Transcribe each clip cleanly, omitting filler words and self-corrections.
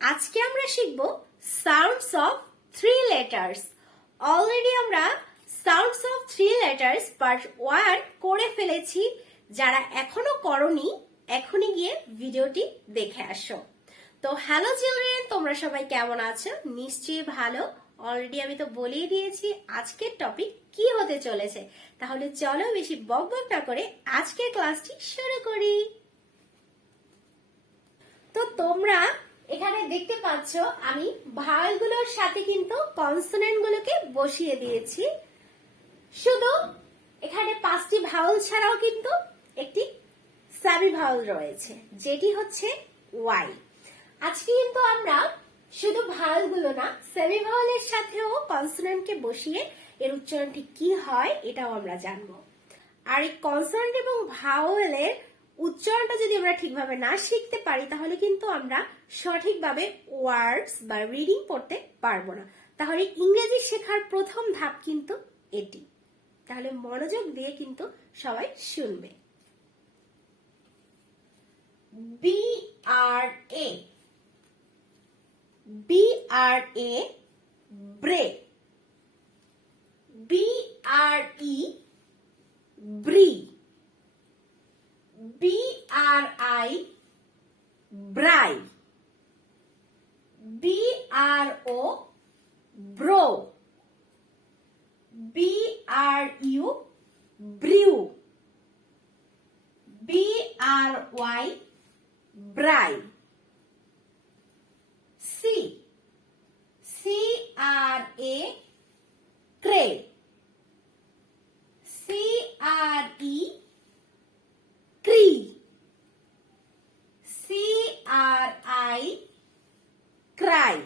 আজকে আমরা শিখব sounds of three letters. Already আমরা sounds of three letters part 1 করে ফেলেছি। যারা এখনো করনি এখনই গিয়ে ভিডিওটি দেখে আসো। তো হ্যালো চিলড্রেন, তোমরা সবাই কেমন আছো? নিশ্চয়ই ভালো। অলরেডি আমি তো বলেই দিয়েছি আজকের টপিক কি হতে চলেছে। তাহলে চলো বেশি বকবক না করে আজকের ক্লাসটি শুরু করি। তো তোমরা এখানে দেখতে পাচ্ছ আমি ভাওয়েলগুলোর সাথে কিন্তু কনসোনেন্ট গুলোকে বসিয়ে দিয়েছি। শুধু এখানে 5টি ভাওয়েল ছাড়াও কিন্তু একটি সেমি ভাওয়েল রয়েছে, যেটি হচ্ছে ওয়াই। আজকে কিন্তু আমরা শুধু ভাওয়েলগুলো না, সেমি ভাওয়েলের সাথেও কনসোনেন্টকে বসিয়ে এর উচ্চারণ ঠিক কি হয় এটাও আমরা জানবো। আর এই কনসোনেন্ট এবং ভাওয়েলের উচ্চারণটা যদি আমরা ঠিকভাবে না শিখতে পারি তাহলে কিন্তু আমরা সঠিকভাবে ওয়ার্ডস বা রিডিং পড়তে পারবো না। তাহলে ইংরেজি শেখার প্রথম ধাপ কিন্তু এটি। তাহলে মনোযোগ দিয়ে কিন্তু সবাই শুনবে। BRA BRA ব্রে, BRE ব্রি, BRI ব্রাই, BRO ব্রো, BRU ব্রিউ, BRY ব্রাই, CRA ক্রে, CRE ক্রি, CRI ক্রাই,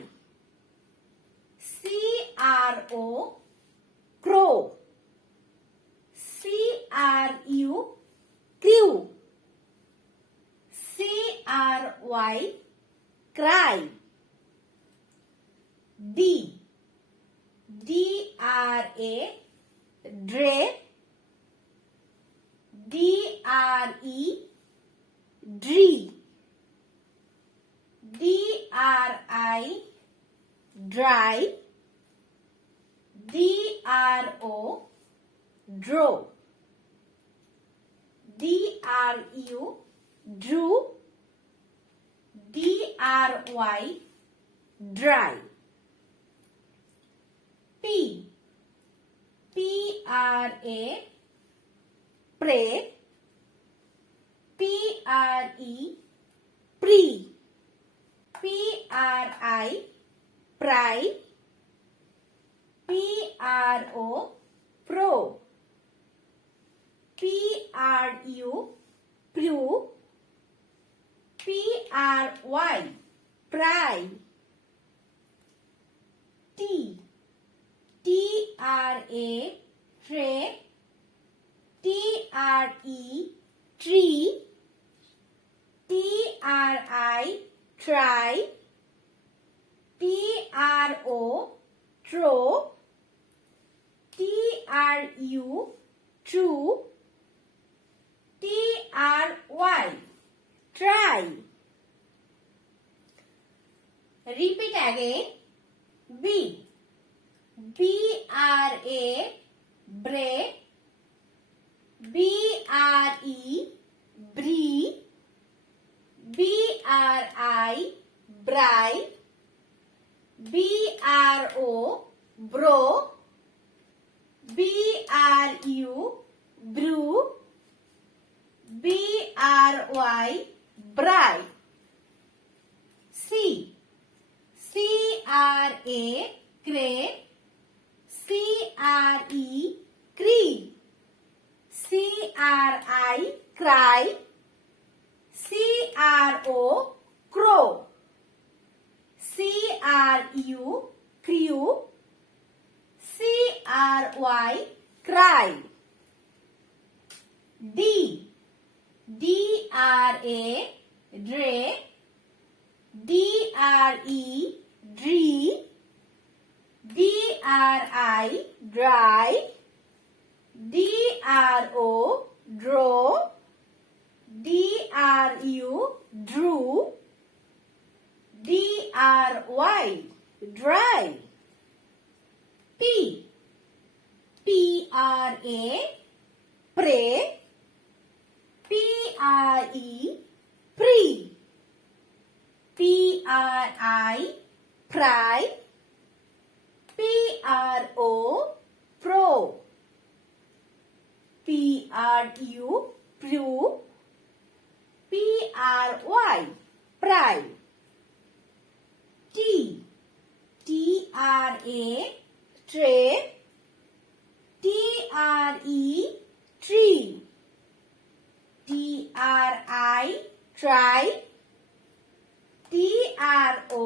CRO ক্রো, CRU ক্রিউ, CRY ক্রাই, DRA ড্রে, DRE ড্রি, DRI ড্রাই, DRO ড্রো, DRU ড্রু, DRY ড্রাই, PRA প্রে, PRE প্রি, PRI প্রাই, PRO প্রো, PRU প্রিউ, PRY প্রাই, TRA ট্রে, TRE ট্রি, TRI ট্রাই, PRO ট্রো, TRU ট্রু, TRY try. Repeat again. B. BRA bre, BRE bree, BRI bri, BRO bro, BRU brew, BRY bry. C. CRA cray, CRE cree, CRI cry, CRO crow, CRU crew, CRY cry. D. DRA dre, DRE dree, DRI dry, DRO draw, DRU drew, DRY P-R-Y, dry. P, P-R-A, pray. P-R-E, pre. P-R-I, pry. P-R-O, pro. P-R-U, prue. P-R-Y, pry. T, T-R-A, tray. T-R-E, tree. T-R-I, try. T-R-O,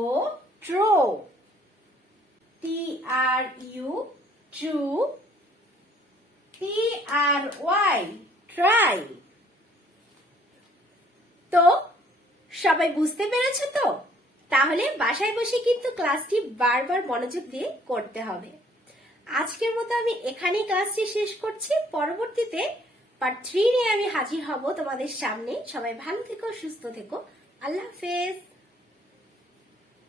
throw. T-R-U, true. T-R-Y, try. তো সবাই বুঝতে পেরেছো তো? তাহলে বাসায় বসে কিন্তু ক্লাসটি বারবার মনোযোগ দিয়ে করতে হবে। আজকের মতো আমি এখানেই ক্লাসটি শেষ করছি। পরবর্তীতে পার্ট 3 নিয়ে আমি হাজির হব তোমাদের সামনে। সবাই ভালো থেকো, সুস্থ থেকো। আল্লাহ হাফেজ।